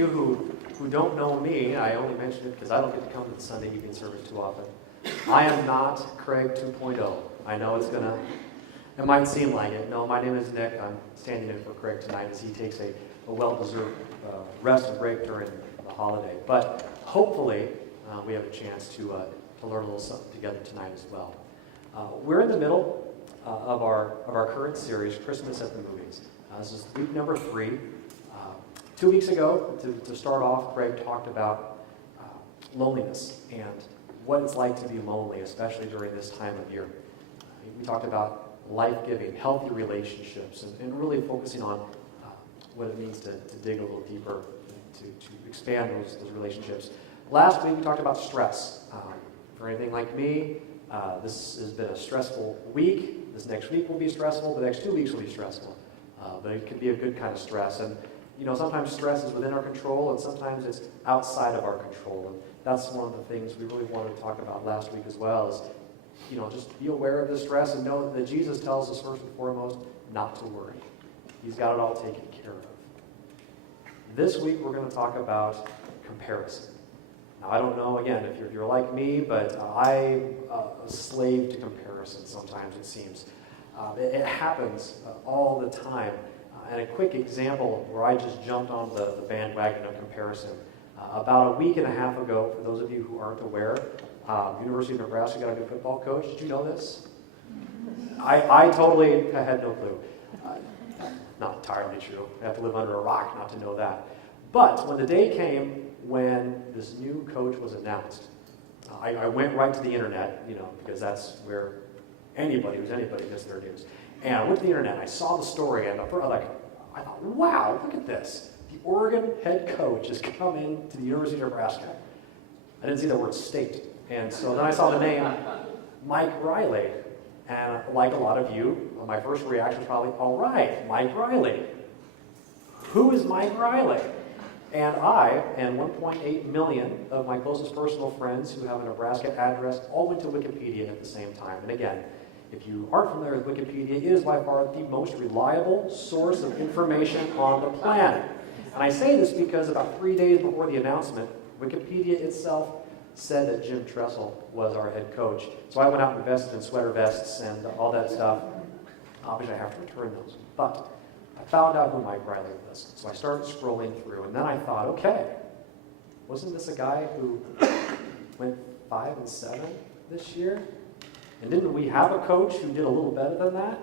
you who don't know me, I only mention it because I don't get to come to the Sunday evening service too often. I am not Craig 2.0. I know it might seem like it. No, my name is Nick. I'm standing in for Craig tonight as he takes a well-deserved rest and break during the holiday. But hopefully, we have a chance to learn a little something together tonight as well. We're in the middle of our current series, Christmas at the Movies. This is week number 3. 2 weeks ago, to start off, Craig talked about loneliness and what it's like to be lonely, especially during this time of year. We talked about life-giving, healthy relationships, and really focusing on what it means to dig a little deeper, to expand those relationships. Last week, we talked about stress. For anything like me, this has been a stressful week. This next week will be stressful. The next 2 weeks will be stressful. But it can be a good kind of stress. And sometimes stress is within our control, and sometimes it's outside of our control. And that's one of the things we really wanted to talk about last week as well, is, just be aware of the stress and know that Jesus tells us first and foremost not to worry. He's got it all taken care of. This week we're going to talk about comparison. Now, I don't know, again, if you're like me, but I'm a slave to comparison sometimes, it seems. It happens all the time. And a quick example where I just jumped on the bandwagon of comparison. About a week and a half ago, for those of you who aren't aware, University of Nebraska got a new football coach. Did you know this? I totally had no clue. Not entirely true. I have to live under a rock not to know that. But when the day came when this new coach was announced, I went right to the internet, because that's where anybody who's anybody gets their news. And I went to the internet, and I saw the story, and I thought, wow, look at this. The Oregon head coach is coming to the University of Nebraska. I didn't see the word state. And so then I saw the name Mike Riley. And like a lot of you, my first reaction was probably, all right, Mike Riley. Who is Mike Riley? And I and 1.8 million of my closest personal friends who have a Nebraska address all went to Wikipedia at the same time. And again, if you aren't familiar with Wikipedia, it is by far the most reliable source of information on the planet. And I say this because about 3 days before the announcement, Wikipedia itself said that Jim Tressel was our head coach. So I went out and invested in sweater vests and all that stuff. Obviously, I have to return those. But I found out who Mike Riley was. So I started scrolling through, and then I thought, okay, wasn't this a guy who went 5-7 this year? And didn't we have a coach who did a little better than that?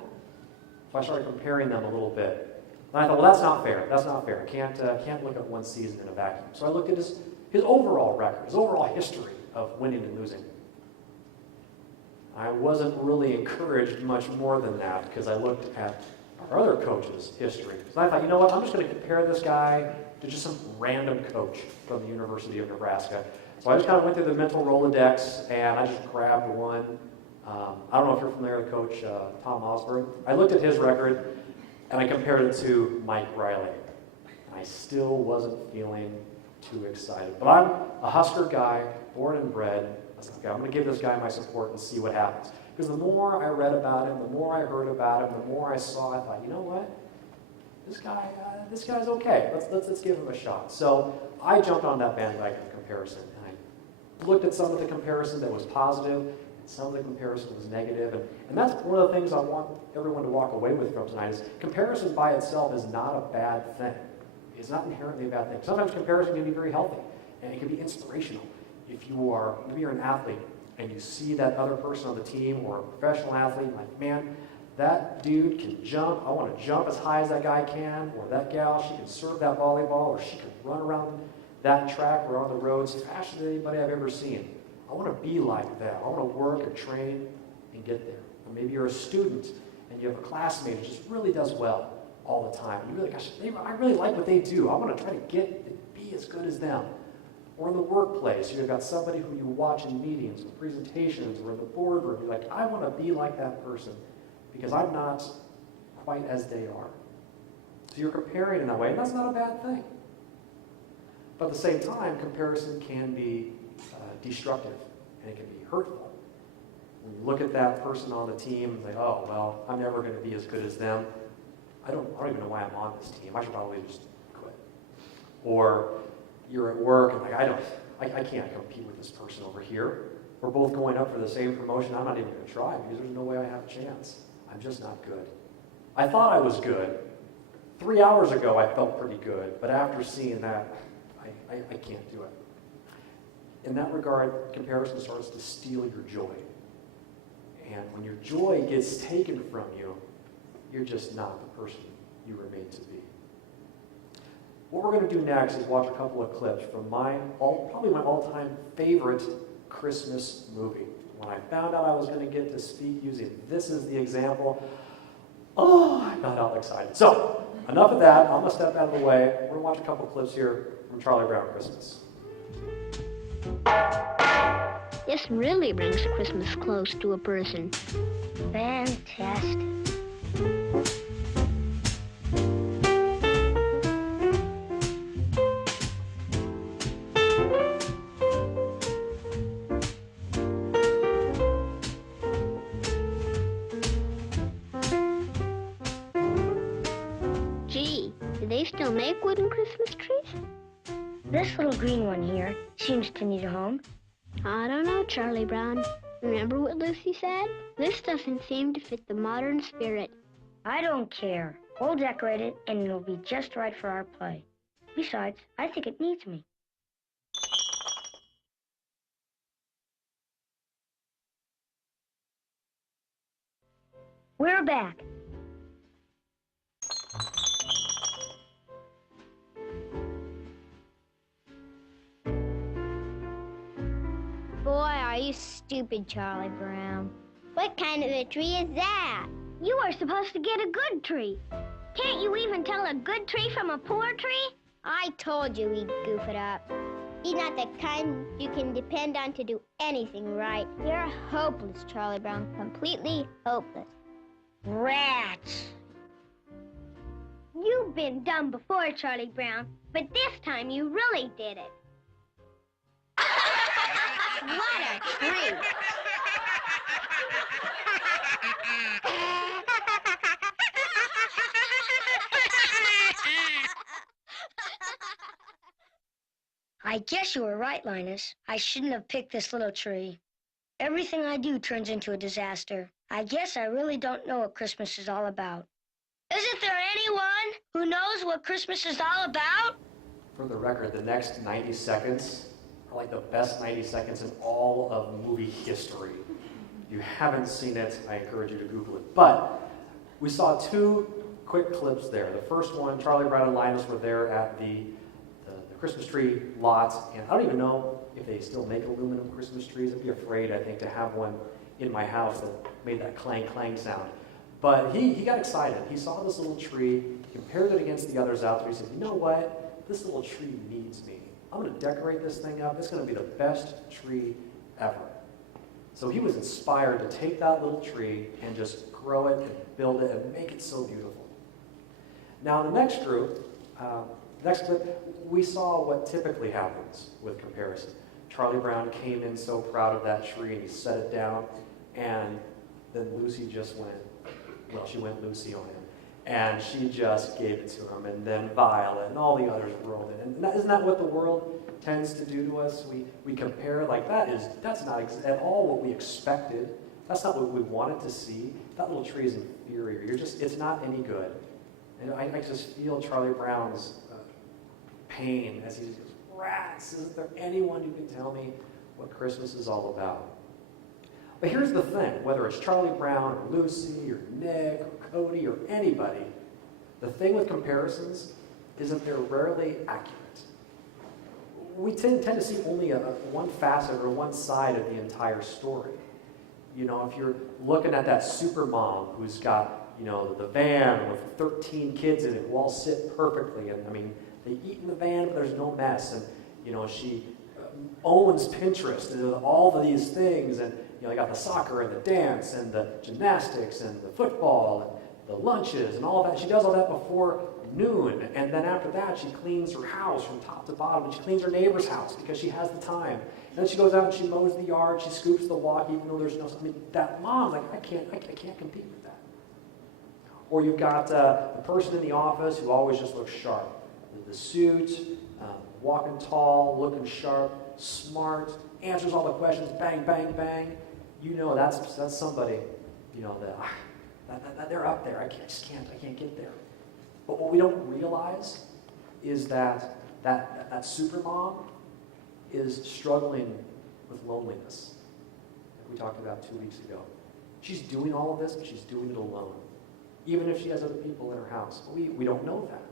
So I started comparing them a little bit. And I thought, well, that's not fair. That's not fair. I can't look at one season in a vacuum. So I looked at his overall record, his overall history of winning and losing. I wasn't really encouraged much more than that because I looked at our other coach's history. So I thought, you know what, I'm just going to compare this guy to just some random coach from the University of Nebraska. So I just kind of went through the mental Rolodex, and I just grabbed one. I don't know if you're familiar with Coach Tom Osborne. I looked at his record, and I compared it to Mike Riley. And I still wasn't feeling too excited. But I'm a Husker guy, born and bred. I said, okay, I'm going to give this guy my support and see what happens. Because the more I read about him, the more I heard about him, the more I saw, I thought, you know what? This guy's okay. Let's give him a shot. So I jumped on that bandwagon of comparison, and I looked at some of the comparison that was positive, and some of the comparison was negative, and that's one of the things I want everyone to walk away with from tonight is comparison by itself is not a bad thing. It's not inherently a bad thing. Sometimes comparison can be very healthy, and it can be inspirational. If you're an athlete and you see that other person on the team or a professional athlete, like, man, that dude can jump. I want to jump as high as that guy can, or that gal, she can serve that volleyball, or she can run around that track or on the roads faster than anybody I've ever seen. I want to be like that. I want to work and train and get there. Or maybe you're a student and you have a classmate who just really does well all the time. You really, gosh, I really like what they do. I want to try to be as good as them. Or in the workplace, you've got somebody who you watch in meetings or presentations or in the boardroom. You're like, I want to be like that person because I'm not quite as they are. So you're comparing in that way, and that's not a bad thing. But at the same time, comparison can be destructive, and it can be hurtful. When you look at that person on the team and say, oh, well, I'm never going to be as good as them. I don't even know why I'm on this team. I should probably just quit. Or you're at work and like, I can't compete with this person over here. We're both going up for the same promotion. I'm not even going to try because there's no way I have a chance. I'm just not good. I thought I was good. 3 hours ago, I felt pretty good, but after seeing that, I can't do it. In that regard, comparison starts to steal your joy. And when your joy gets taken from you, you're just not the person you were made to be. What we're going to do next is watch a couple of clips from probably my all-time favorite Christmas movie. When I found out I was going to get to speak using this as the example, I got all excited. So, enough of that. I'm going to step out of the way. We're going to watch a couple of clips here from Charlie Brown Christmas. This really brings Christmas close to a person. Fantastic. Gee, do they still make wooden Christmas trees? This little green one here seems to need a home. I don't know, Charlie Brown. Remember what Lucy said? This doesn't seem to fit the modern spirit. I don't care. We'll decorate it, and it'll be just right for our play. Besides, I think it needs me. We're back. Boy, are you stupid, Charlie Brown. What kind of a tree is that? You are supposed to get a good tree. Can't you even tell a good tree from a poor tree? I told you he'd goof it up. He's not the kind you can depend on to do anything right. You're hopeless, Charlie Brown. Completely hopeless. Rats! You've been dumb before, Charlie Brown, but this time you really did it. What a tree! I guess you were right, Linus. I shouldn't have picked this little tree. Everything I do turns into a disaster. I guess I really don't know what Christmas is all about. Isn't there anyone who knows what Christmas is all about? For the record, the next 90 seconds are like the best 90 seconds in all of movie history. If you haven't seen it, I encourage you to Google it. But we saw two quick clips there. The first one, Charlie Brown and Linus were there at the Christmas tree lot, and I don't even know if they still make aluminum Christmas trees. I'd be afraid, I think, to have one in my house that made that clang clang sound. But he got excited. He saw this little tree, compared it against the others out there. He said, you know what? This little tree needs me. I'm going to decorate this thing up. It's going to be the best tree ever. So he was inspired to take that little tree and just grow it and build it and make it so beautiful. Now, in the next group, next clip, we saw what typically happens with comparison. Charlie Brown came in so proud of that tree and he set it down, and then Lucy just she went Lucy on him. And she just gave it to him, and then Violet and all the others rolled in. And isn't that what the world tends to do to us? We compare like that's not at all what we expected. That's not what we wanted to see. That little tree is inferior. It's not any good. And I just feel Charlie Brown's pain as he goes, rats, isn't there anyone who can tell me what Christmas is all about? But here's the thing, whether it's Charlie Brown or Lucy or Nick or Cody or anybody, the thing with comparisons is that they're rarely accurate. We tend to see only one facet or one side of the entire story. You know, if you're looking at that super mom who's got, the van with 13 kids in it who all sit perfectly, and they eat in the van, but there's no mess, and she owns Pinterest and all of these things, and they got the soccer and the dance and the gymnastics and the football and the lunches and all of that. She does all that before noon, and then after that she cleans her house from top to bottom, and she cleans her neighbor's house because she has the time. And then she goes out and she mows the yard, she scoops the walk even though there's no. That mom's like, I can't compete with that. Or you've got the person in the office who always just looks sharp. The suit, walking tall, looking sharp, smart, answers all the questions, bang, bang, bang. You know that's somebody, you know, that they're up there. I can't get there. But what we don't realize is that super mom is struggling with loneliness, like we talked about 2 weeks ago. She's doing all of this, but she's doing it alone, even if she has other people in her house. We don't know that.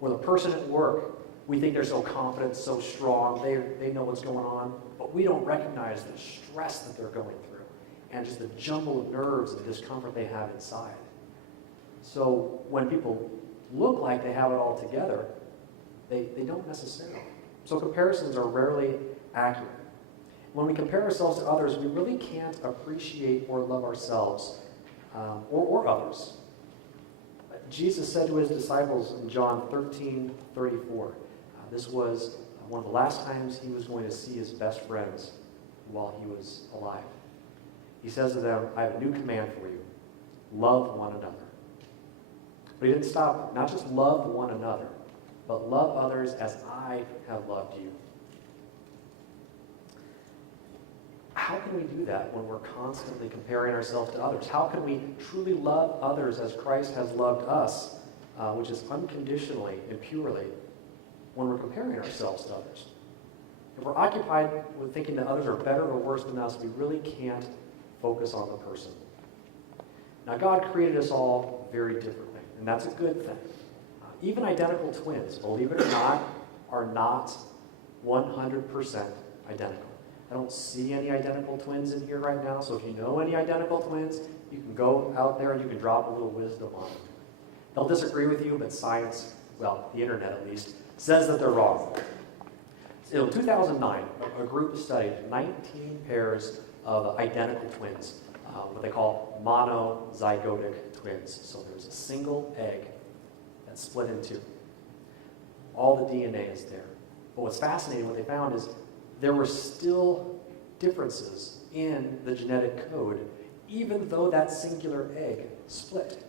Or the person at work, we think they're so confident, so strong, they know what's going on, but we don't recognize the stress that they're going through and just the jumble of nerves and discomfort they have inside. So when people look like they have it all together, they don't necessarily. So comparisons are rarely accurate. When we compare ourselves to others, we really can't appreciate or love ourselves or others. Jesus said to his disciples in John 13:34, this was one of the last times he was going to see his best friends while he was alive. He says to them, I have a new command for you. Love one another. But he didn't stop there. Not just love one another, but love others as I have loved you. How can we do that when we're constantly comparing ourselves to others? How can we truly love others as Christ has loved us, which is unconditionally and purely, when we're comparing ourselves to others? If we're occupied with thinking that others are better or worse than us, we really can't focus on the person. Now, God created us all very differently, and that's a good thing. Even identical twins, believe it or not, are not 100% identical. I don't see any identical twins in here right now, so if you know any identical twins, you can go out there and you can drop a little wisdom on them. They'll disagree with you, but science, well, the internet at least, says that they're wrong. In 2009, a group studied 19 pairs of identical twins, what they call monozygotic twins. So there's a single egg that's split in two. All the DNA is there. But what's fascinating, what they found is there were still differences in the genetic code, even though that singular egg split.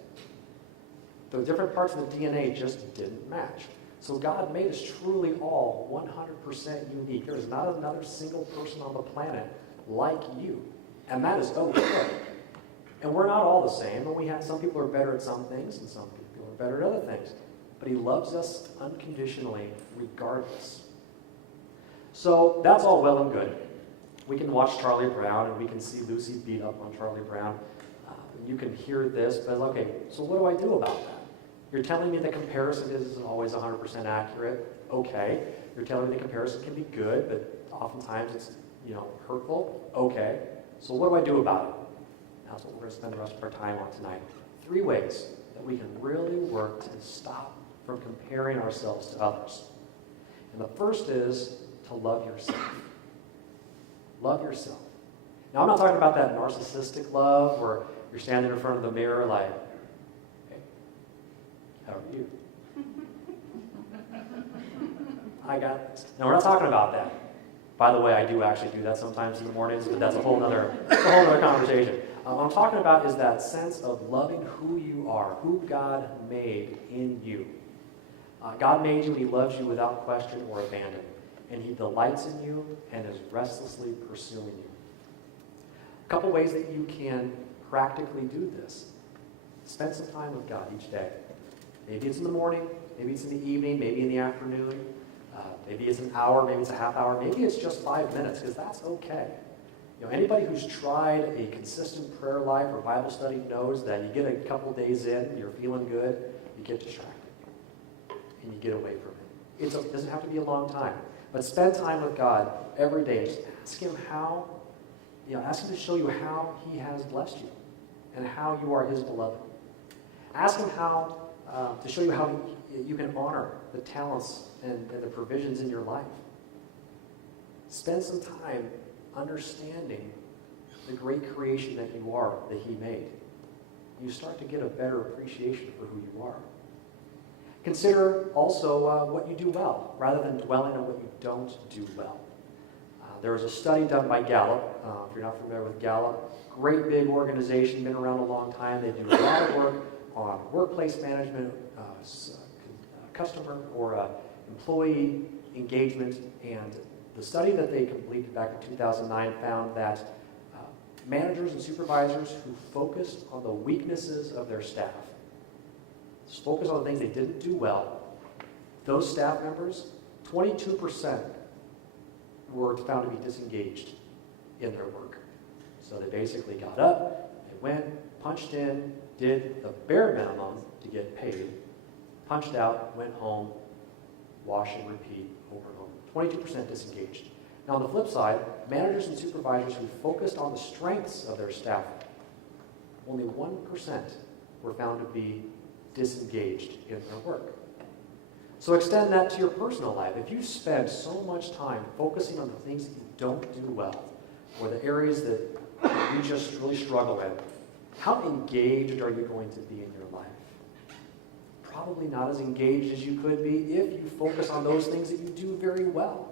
The different parts of the DNA just didn't match. So God made us truly all 100% unique. There is not another single person on the planet like you. And that is okay. And we're not all the same. And we have some people are better at some things and some people are better at other things. But he loves us unconditionally regardless. So that's all well and good. We can watch Charlie Brown and we can see Lucy beat up on Charlie Brown. You can hear this, but okay, so what do I do about that? You're telling me the comparison isn't always 100% accurate. Okay. You're telling me the comparison can be good, but oftentimes it's, hurtful. Okay. So what do I do about it? That's what we're going to spend the rest of our time on tonight. 3 ways that we can really work to stop from comparing ourselves to others. And the first is to love yourself. Love yourself. Now, I'm not talking about that narcissistic love where you're standing in front of the mirror like, hey, how are you? I got this. No, we're not talking about that. By the way, I do actually do that sometimes in the mornings, but that's a whole other conversation. What I'm talking about is that sense of loving who you are, who God made in you. God made you and he loves you without question or abandon. And he delights in you and is restlessly pursuing you. A couple ways that you can practically do this. Spend some time with God each day. Maybe it's in the morning, maybe it's in the evening, maybe in the afternoon, maybe it's an hour, maybe it's a half hour, maybe it's just 5 minutes, because that's okay. Anybody who's tried a consistent prayer life or Bible study knows that you get a couple days in, you're feeling good, you get distracted, and you get away from it. It doesn't have to be a long time. But spend time with God every day. Just ask him how, ask him to show you how he has blessed you and how you are his beloved. Ask him how, to show you how you can honor the talents and the provisions in your life. Spend some time understanding the great creation that you are, that he made. You start to get a better appreciation for who you are. Consider also what you do well, rather than dwelling on what you don't do well. There was a study done by Gallup. If you're not familiar with Gallup, great big organization, been around a long time. They do a lot of work on workplace management, customer or employee engagement, and the study that they completed back in 2009 found that managers and supervisors who focused on the weaknesses of their staff, just focused on the things they didn't do well, those staff members, 22% were found to be disengaged in their work. So they basically got up, they went, punched in, did the bare minimum to get paid, punched out, went home, wash and repeat over and over. 22% disengaged. Now on the flip side, managers and supervisors who focused on the strengths of their staff, only 1% were found to be disengaged in their work. So extend that to your personal life. If you spend so much time focusing on the things that you don't do well, or the areas that you just really struggle with, how engaged are you going to be in your life? Probably not as engaged as you could be if you focus on those things that you do very well.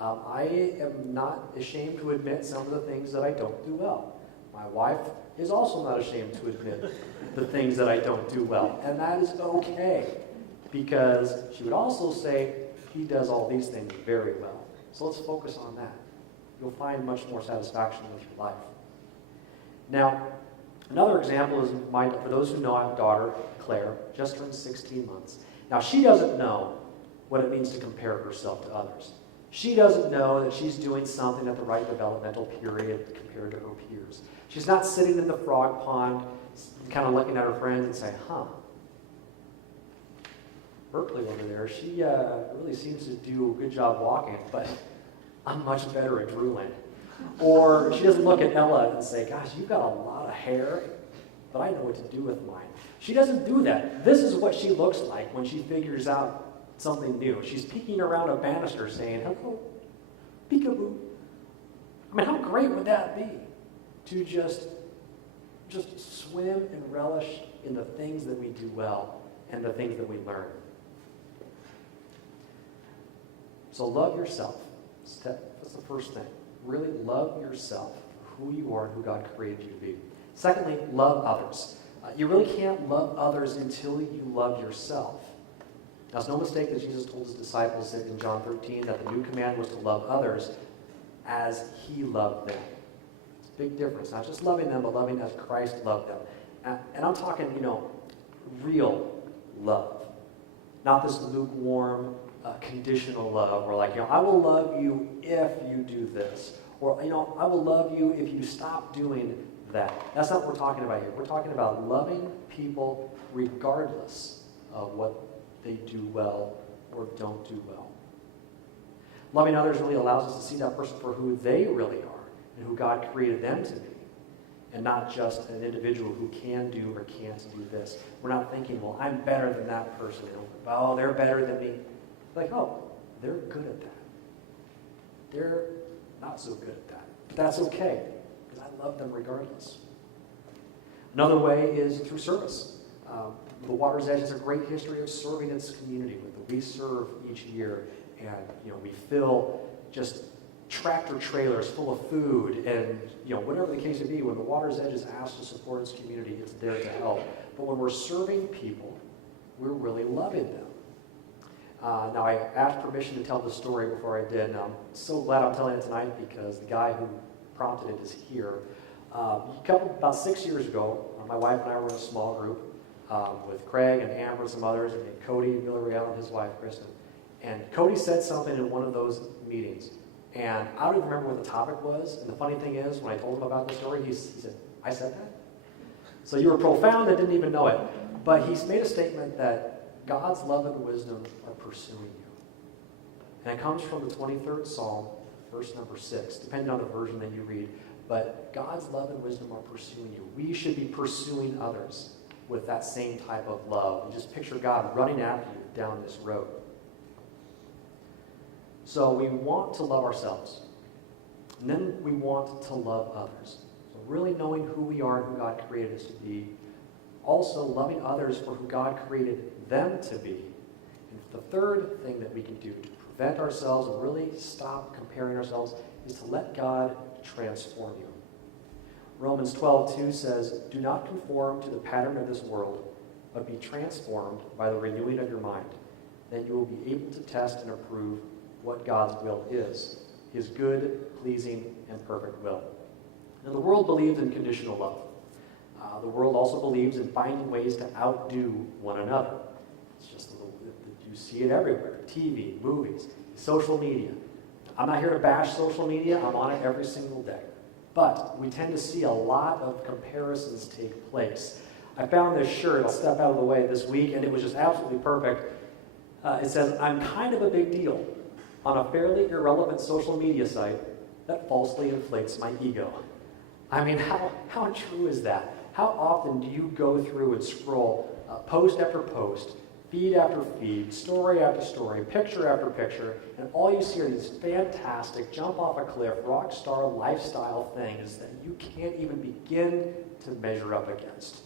I am not ashamed to admit some of the things that I don't do well. My wife is also not ashamed to admit the things that I don't do well. And that is okay, because she would also say, he does all these things very well. So let's focus on that. You'll find much more satisfaction with your life. Now, another example is for those who know, I have a daughter, Claire, just turned 16 months. Now, she doesn't know what it means to compare herself to others. She doesn't know that she's doing something at the right developmental period compared to her peers. She's not sitting in the frog pond kind of looking at her friends and saying, Berkeley over there, she really seems to do a good job walking, but I'm much better at drooling. Or she doesn't look at Ella and say, gosh, you've got a lot of hair, but I know what to do with mine. She doesn't do that. This is what she looks like when she figures out something new. She's peeking around a banister saying, hello, peekaboo. I mean, how great would that be to just swim and relish in the things that we do well and the things that we learn. So love yourself. That's the first thing. Really love yourself, who you are and who God created you to be. Secondly, love others. You really can't love others until you love yourself. Now, it's no mistake that Jesus told his disciples in John 13 that the new command was to love others as he loved them. It's a big difference. Not just loving them, but loving as Christ loved them. And I'm talking, real love. Not this lukewarm, conditional love where I will love you if you do this. Or, I will love you if you stop doing that. That's not what we're talking about here. We're talking about loving people regardless of what they do well or don't do well. Loving others really allows us to see that person for who they really are and who God created them to be, and not just an individual who can do or can't do this. We're not thinking, well, I'm better than that person. Oh, they're better than me. Oh, they're good at that. They're not so good at that. But that's okay, because I love them regardless. Another way is through service. The Water's Edge has a great history of serving its community. We serve each year, and we fill just tractor trailers full of food, and whatever the case may be. When the Water's Edge is asked to support its community, it's there to help. But when we're serving people, we're really loving them. Now, I asked permission to tell this story before I did, and I'm so glad I'm telling it tonight because the guy who prompted it is here. About 6 years ago, my wife and I were in a small group with Craig and Amber and some others, and Cody Villarreal and his wife, Kristen. And Cody said something in one of those meetings, and I don't even remember what the topic was. And the funny thing is, when I told him about the story, he said, I said that? So you were profound and didn't even know it. But he's made a statement that God's love and wisdom are pursuing you. And it comes from the 23rd Psalm, verse number 6, depending on the version that you read. But God's love and wisdom are pursuing you. We should be pursuing others with that same type of love. And just picture God running after you down this road. So we want to love ourselves. And then we want to love others. So really knowing who we are and who God created us to be. Also loving others for who God created them to be. And the third thing that we can do to prevent ourselves and really stop comparing ourselves is to let God transform you. Romans 12:2 says, do not conform to the pattern of this world, but be transformed by the renewing of your mind. then you will be able to test and approve what God's will is, his good, pleasing, and perfect will. Now, the world believes in conditional love. The world also believes in finding ways to outdo one another. It's just you see it everywhere. TV, movies, social media. I'm not here to bash social media. I'm on it every single day. But we tend to see a lot of comparisons take place. I found this shirt, I'll step out of the way this week, and it was just absolutely perfect. It says, "I'm kind of a big deal on a fairly irrelevant social media site that falsely inflates my ego." I mean, how true is that? How often do you go through and scroll post after post, feed after feed, story after story, picture after picture, and all you see are these fantastic, jump off a cliff, rock star lifestyle things that you can't even begin to measure up against?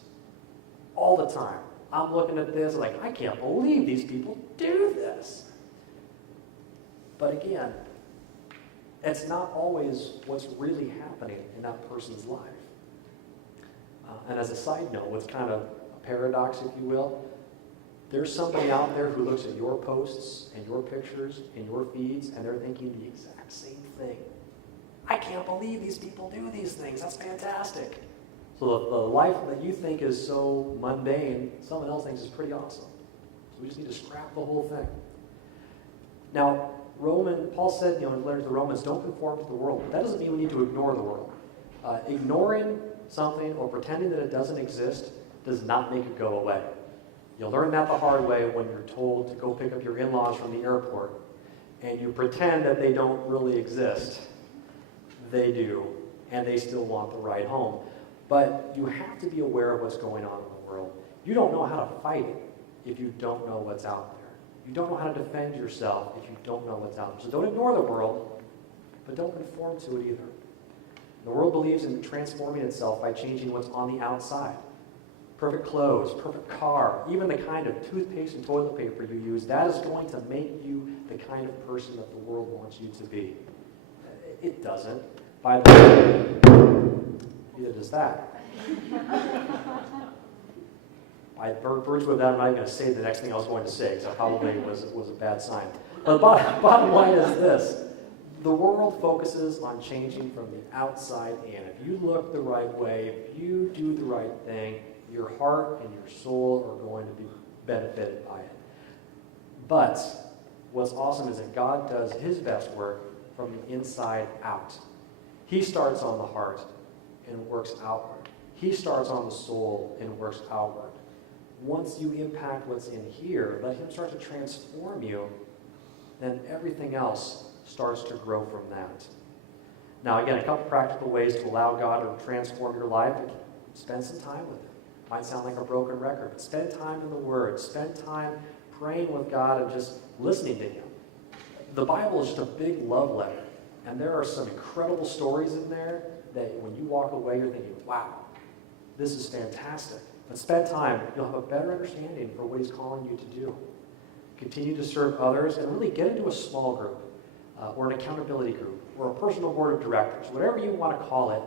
All the time. I'm looking at this like, I can't believe these people do this. But again, it's not always what's really happening in that person's life. And as a side note, what's kind of a paradox, if you will, there's somebody out there who looks at your posts and your pictures and your feeds, and they're thinking the exact same thing. I can't believe these people do these things. That's fantastic. So the life that you think is so mundane, someone else thinks is pretty awesome. So we just need to scrap the whole thing. Now, Paul said, in his letter to the Romans, don't conform to the world. But that doesn't mean we need to ignore the world. Ignoring something or pretending that it doesn't exist does not make it go away. You'll learn that the hard way when you're told to go pick up your in-laws from the airport, and you pretend that they don't really exist. They do, and they still want the ride home. But you have to be aware of what's going on in the world. You don't know how to fight it if you don't know what's out there. You don't know how to defend yourself if you don't know what's out there. So don't ignore the world, but don't conform to it either. The world believes in transforming itself by changing what's on the outside. Perfect clothes, perfect car, even the kind of toothpaste and toilet paper you use, that is going to make you the kind of person that the world wants you to be. It doesn't. By the way, neither does that. By virtue of that, I'm not even going to say the next thing I was going to say, because that probably was a bad sign. But the bottom line is this. The world focuses on changing from the outside in. If you look the right way, if you do the right thing, your heart and your soul are going to be benefited by it. But what's awesome is that God does his best work from the inside out. He starts on the heart and works outward. He starts on the soul and works outward. Once you impact what's in here, let him start to transform you, then everything else starts to grow from that. Now, again, a couple practical ways to allow God to transform your life. Spend some time with him. Might sound like a broken record, but spend time in the Word. Spend time praying with God and just listening to him. The Bible is just a big love letter, and there are some incredible stories in there that when you walk away, you're thinking, wow, this is fantastic. But spend time. You'll have a better understanding for what he's calling you to do. Continue to serve others, and really get into a small group, or an accountability group, or a personal board of directors. Whatever you want to call it,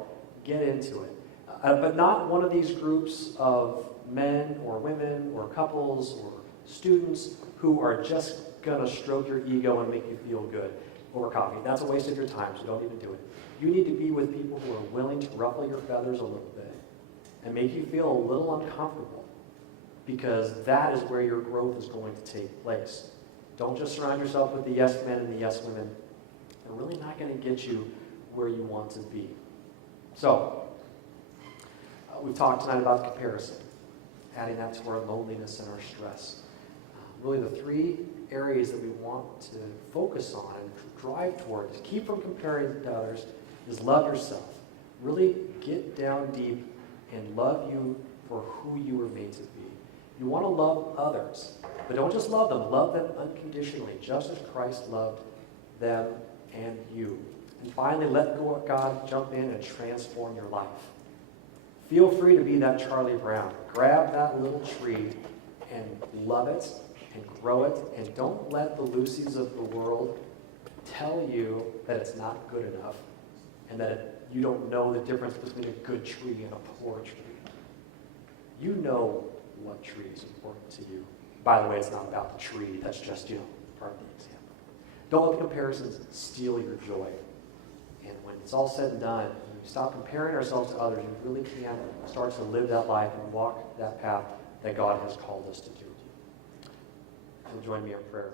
get into it. But not one of these groups of men or women or couples or students who are just going to stroke your ego and make you feel good over coffee. That's a waste of your time, so don't even do it. You need to be with people who are willing to ruffle your feathers a little bit and make you feel a little uncomfortable, because that is where your growth is going to take place. Don't just surround yourself with the yes men and the yes women. They're really not going to get you where you want to be. So, we've talked tonight about comparison, adding that to our loneliness and our stress. Really the three areas that we want to focus on and drive toward, to keep from comparing to others, is love yourself. Really get down deep and love you for who you were made to be. You want to love others, but don't just love them. Love them unconditionally, just as Christ loved them and you. And finally, let God jump in and transform your life. Feel free to be that Charlie Brown. Grab that little tree and love it and grow it, and don't let the Lucy's of the world tell you that it's not good enough and that you don't know the difference between a good tree and a poor tree. You know what tree is important to you. By the way, it's not about the tree. That's just, part of the example. Don't let comparisons steal your joy. And when it's all said and done, when we stop comparing ourselves to others, we really can start to live that life and walk that path that God has called us to do. So join me in prayer.